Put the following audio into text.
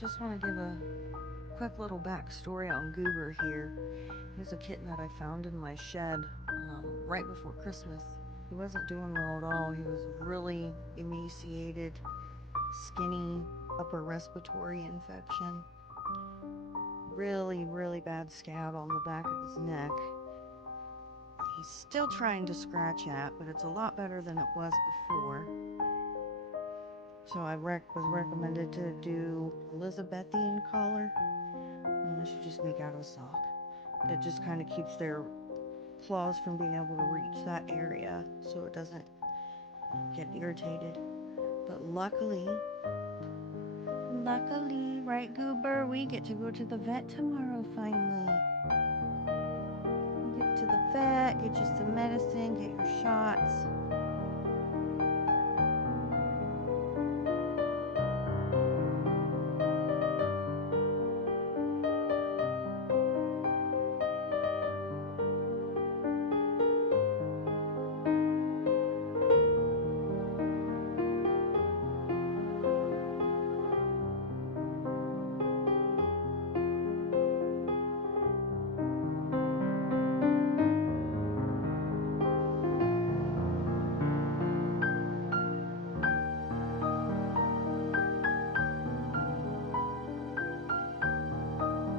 Just want to give a quick little backstory on Goober here. He's a kitten that I found in my shed right before Christmas. He wasn't doing well at all. He was really emaciated, skinny, upper respiratory infection, really, really bad scab on the back of his neck. He's still trying to scratch at, but it's a lot better than it was before. So I was recommended to do Elizabethan collar. And I should just make out a sock. It just kind of keeps their claws from being able to reach that area so it doesn't get irritated. But luckily, right, Goober, we get to go to the vet tomorrow finally. Get to the vet, get you some medicine, get your shots.